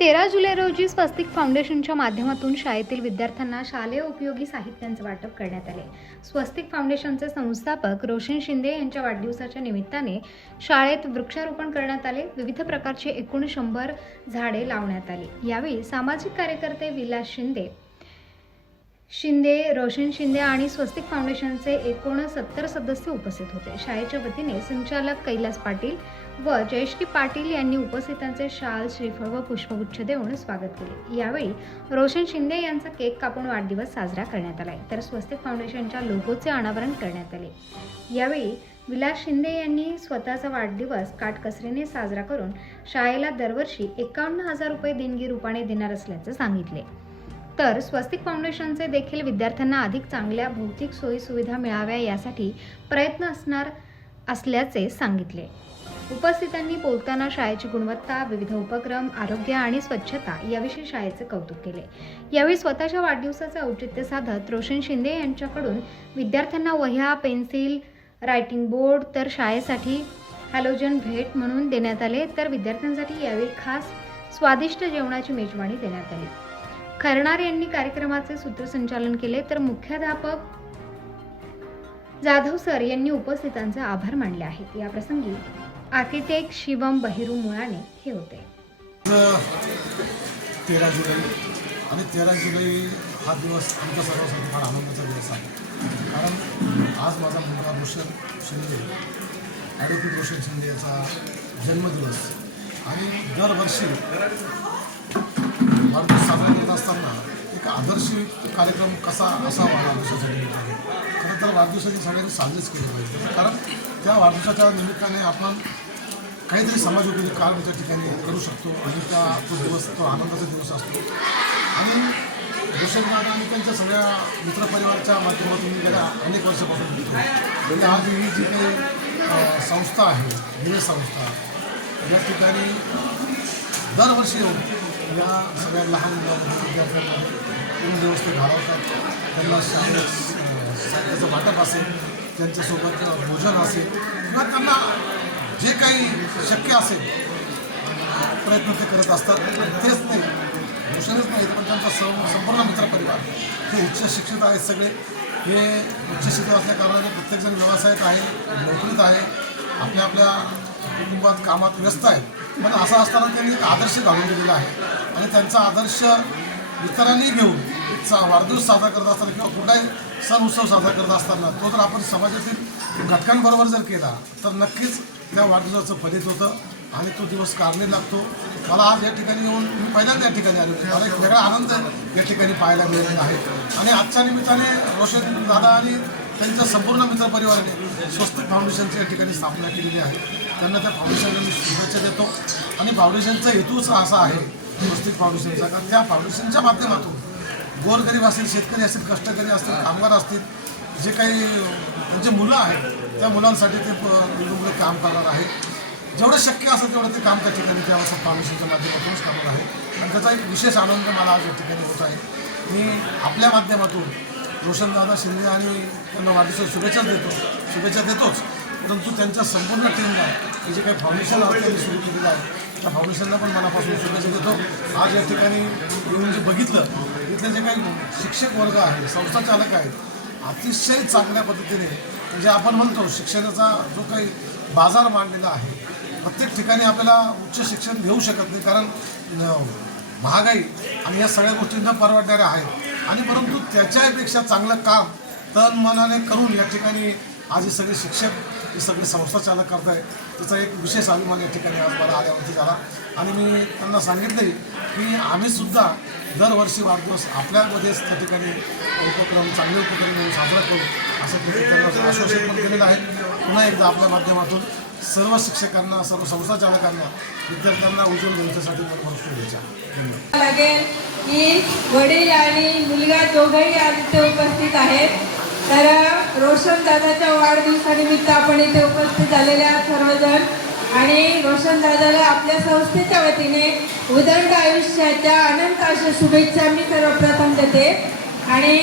तेरा जुलै रोजी स्वस्तिक फाउंडेशनच्या माध्यमातून शाळेतील विद्यार्थ्यांना शालेय उपयोगी साहित्यांचे वाटप करण्यात आले. स्वस्तिक फाउंडेशनचे संस्थापक रोशन शिंदे यांच्या वाढदिवसाच्या निमित्ताने शाळेत वृक्षारोपण करण्यात आले. विविध प्रकारचे एकूण शंभर झाडे लावण्यात आली. यावेळी सामाजिक कार्यकर्ते विलास शिंदे शिंदे रोशन शिंदे आणि स्वस्तिक फाउंडेशनचे एकूण सत्तर सदस्य उपस्थित होते. शाळेच्या वतीने संचालक कैलास पाटील व जयश्री पाटील यांनी उपस्थितांचे शाल श्रीफळ व पुष्पगुच्छ देऊन स्वागत केले. यावेळी रोशन शिंदे यांचा केक कापून वाढदिवस साजरा करण्यात आला तर स्वस्तिक फाउंडेशनच्या लोगोचे अनावरण करण्यात आले. यावेळी विलास शिंदे यांनी स्वतःचा वाढदिवस काटकसरीने साजरा करून शाळेला दरवर्षी एकावन्न हजार रुपये देणगी रूपाने देणार असल्याचे सांगितले. तर स्वस्तिक फाउंडेशनचे देखील विद्यार्थ्यांना अधिक चांगल्या भौतिक सोयी सुविधा मिळाव्या यासाठी प्रयत्न असणार असल्याचे सांगितले. उपस्थितांनी बोलताना शाळेची गुणवत्ता विविध उपक्रम आरोग्य आणि स्वच्छता याविषयी शाळेचे कौतुक केले. यावेळी स्वतःच्या वाढदिवसाचे औचित्य साधत रोशन शिंदे यांच्याकडून विद्यार्थ्यांना वह्या पेन्सिल रायटिंग बोर्ड तर शाळेसाठी हॅलोजन भेट म्हणून देण्यात आले तर विद्यार्थ्यांसाठी यावेळी खास स्वादिष्ट जेवणाची मेजवानी देण्यात आली. खरणार यांनी कार्यक्रमाचे सूत्रसंचालन केले तर मुख्याध्यापक जाधव सर यांनी उपस्थितांचे आभार मानले आहेत. या प्रसंगी आर्किटेक्ट शिवम बहिरू मुळाने हे होते. तेरा जुलै. आणि तेरा जुलै हा दिवस आमच्या सर्वांसाठी फार आनंदाचा दिवस आहे. कारण आज माझा मुलगा रोशन शिंदे ॲडव्होकेट रोशन शिंदे याचा जन्मदिवस. आणि दरवर्षी वाढदिवस साजरा करत असताना एक आदर्श कार्यक्रम कसा असावा वाढदिवसाच्या निमित्ताने खरं तर वाढदिवसाची सगळ्यांनी साजरीच केली पाहिजे. कारण त्या वाढदिवसाच्या निमित्ताने आपण काहीतरी समाजोपयोगी कार्य त्या ठिकाणी करू शकतो. आणि त्या तो दिवस तो आनंदाचा दिवस असतो. आणि भूषण दादा आणि त्यांच्या सगळ्या मित्रपरिवारच्या माध्यमातून मी गेल्या अनेक वर्षापासून भेटतो. म्हणजे आज ही जी काही संस्था आहे हिरे संस्था या ठिकाणी दरवर्षी येऊन या सगळ्या लहान मुलांमध्ये विद्यार्थ्यांना पूर्ण व्यवस्थित घालवतात. त्यांना शाळेत साहित्याचं वाटप असेल त्यांच्यासोबत भोजन असेल किंवा त्यांना जे काही शक्य असेल प्रयत्न ते करत असतात. तेच नाही. भूषणच नाही पण त्यांचा सं संपूर्ण मित्रपरिवार. हे उच्च शिक्षित आहेत सगळे. हे उच्च शिक्षित असल्या कारणाने प्रत्येकजण व्यवसायात आहे नोकरीत आहे. आपल्या आपल्या कुटुंबात कामात व्यस्त आहेत. पण असं असताना त्यांनी एक आदर्श घालून दिलेला आहे. आणि त्यांचा आदर्श इतरांनी घेऊन सा वाढदिवस साजरा करत असताना किंवा कुठलाही सण उत्सव साजरा करत असताना तो जर आपण समाजातील घटकांबरोबर जर केला तर नक्कीच त्या वाढदिवसाचं फलित होतं आणि तो दिवस कारणे लागतो. मला आज या ठिकाणी येऊन मी पहिल्यांदा या ठिकाणी आलो मला एक वेगळा आनंद या ठिकाणी पाहायला मिळालेला आहे. आणि आजच्या निमित्ताने रोशन दादा आणि त्यांच्या संपूर्ण मित्रपरिवाराने स्वस्तिक फाउंडेशनची या ठिकाणी स्थापना केलेली आहे. त्यांना त्या फाउंडेशनला मी शुभेच्छा देतो. आणि फाउंडेशनचा हेतूच असा आहे स्वस्तिक फाउंडेशनचा कारण त्या फाउंडेशनच्या माध्यमातून गोरगरीब असतील शेतकरी असतील कष्टकरी असतील कामगार असतील जे काही जे मुलं आहेत त्या मुलांसाठी ते मुलं काम करणार आहेत. जेवढं शक्य असेल तेवढं ते काम त्या ठिकाणी त्या फाउंडेशनच्या माध्यमातूनच करणार आहे आणि त्याचा एक विशेष आनंद मला आज या ठिकाणी होत आहे. मी आपल्या माध्यमातून रोशनदादा शिंदे आणि त्यांना वाढदिवसाच्या शुभेच्छा देतो. शुभेच्छा देतोच. परंतु त्यांच्या संपूर्ण टीमला हे जे काही फाउंडेशन त्यांनी सुरू केलेलं आहे त्या फाउंडेशनला पण मनापासून शुभेच्छा देतो. आज या ठिकाणी येऊन जे बघितलं इथले जे काही शिक्षक वर्ग आहे संस्था चालक आहेत अतिशय चांगल्या पद्धतीने म्हणजे आपण म्हणतो शिक्षणाचा जो काही बाजार मांडलेला आहे प्रत्येक ठिकाणी आपल्याला उच्च शिक्षण घेऊ शकत नाही. कारण महागाई आणि या सगळ्या गोष्टी न परवडणाऱ्या आहेत. आणि परंतु त्याच्यापेक्षा चांगलं काम तन मनाने करून या ठिकाणी आज हे सगळे शिक्षक ही सगळे संस्था चालक करत आहे त्याचा एक विशेष अभिमान या ठिकाणी आज मला आल्यावरती झाला. आणि मी त्यांना सांगितलंही की आम्हीसुद्धा दरवर्षी वाढदिवस आपल्यामध्येच त्या ठिकाणी उपक्रम चांगले उपक्रम साजरा करू असं आश्वासन पण केलेलं आहे. पुन्हा एकदा आपल्या माध्यमातून सर्व शिक्षकांना सर्व संस्था चालकांना विद्यार्थ्यांना उज्ज्वल भविष्यासाठी बरोबर शुभेच्छा. लागेल की वडील आणि मुलगा दोघंही आज इथे उपस्थित आहेत. तर रोशन दादाच्या वाढदिवसानिमित्त आपण इथे उपस्थित झालेले आहात सर्वजण आणि रोशन दादाला आपल्या संस्थेच्या वतीने उदंड आयुष्याच्या अनंत अशा शुभेच्छा मी सर्वप्रथम देते. आणि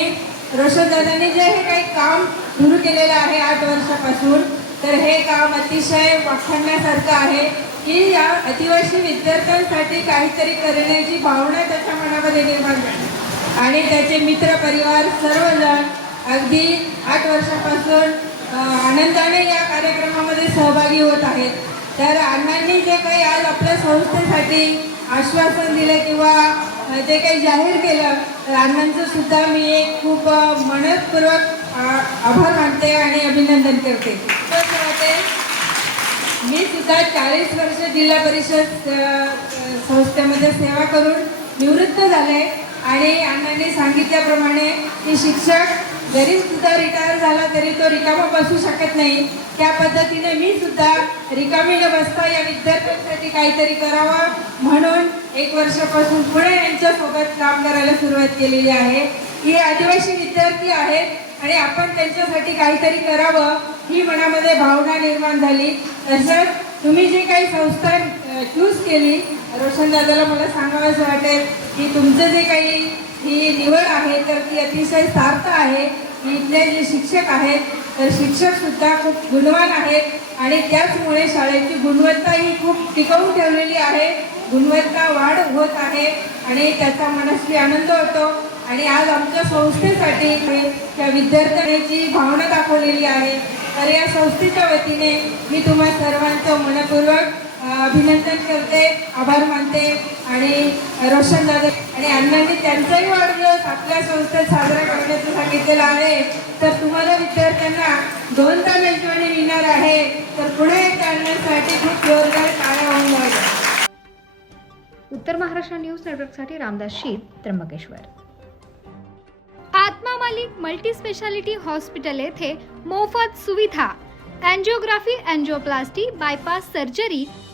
रोशन दादाने जे हे काही काम सुरू केलेलं आहे आठ वर्षापासून तर हे काम अतिशय वाखाणण्यासारखं आहे की या आदिवासी विद्यार्थ्यांसाठी काहीतरी करण्याची भावना त्याच्या मनामध्ये निर्माण झाली. आणि त्याचे मित्र परिवार सर्वजण अगदी आठ वर्षापासून आनंदाने या कार्यक्रमामध्ये सहभागी होत आहेत. तर अण्णांनी जे काही आज आपल्या संस्थेसाठी आश्वासन दिलं किंवा जे काही जाहीर केलं तर अण्णांचं सुद्धा मी एक खूप मनपूर्वक आभार मानते आणि अभिनंदन करते. तर ते मी सुद्धा चाळीस वर्ष जिल्हा परिषद संस्थेमध्ये सेवा करून निवृत्त झाले. आणि अण्णांनी सांगितल्याप्रमाणे की शिक्षक जरी सुद्धा रिटायर झाला तरी तो रिकामा बसू शकत नाही. त्या पद्धतीने मी सुद्धा रिकामी न बसता या विद्यार्थ्यांसाठी काहीतरी करावं म्हणून एक वर्षापासून पुणे यांच्यासोबत काम करायला सुरुवात केलेली आहे. ही आदिवासी विद्यार्थी आहेत आणि आपण त्यांच्यासाठी काहीतरी करावं ही मनामध्ये भावना निर्माण झाली. तसंच तुम्ही जे काही संस्था चूज केली रोशन दादाला मला सांगावंसं वाटेल की तुमचं जे काही ही निवड आहे तर ती अतिशय सार्थ आहे. इथले जे शिक्षक आहेत तर शिक्षक सुद्धा खूप गुणवान आहेत. आणि त्याचमुळे शाळेची गुणवत्ता ही खूप टिकवून ठेवलेली आहे. गुणवत्ता वाढ होत आहे आणि त्याचा मनस्वी आनंद होतो. आणि आज आमच्या संस्थेसाठी त्या विद्यार्थ्यांची भावना दाखवलेली आहे. तर या संस्थेच्या वतीने मी तुम्हा सर्वांचं मनपूर्वक अभिनंदन करते आभार मानते आणि रोशन दादा आणि अण्णांनी त्यांचाही वाढदिवस आपल्या संस्थेत साजरा करण्याचं सांगितलेलं आहे. तर तुम्हाला विद्यार्थ्यांना दोनदा मेजवानी मिळणार आहे. तर पुढे आणण्यासाठी खूप जोरदार टाळ्या होऊन उत्तर महाराष्ट्र न्यूज नेटवर्कसाठी रामदास शीत त्र्यंबकेश्वर. आत्मा मालिक मल्टी स्पेशालिटी हॉस्पिटल येथे मोफत सुविधा अँजिओग्राफी अँजिओप्लास्टी बायपास सर्जरी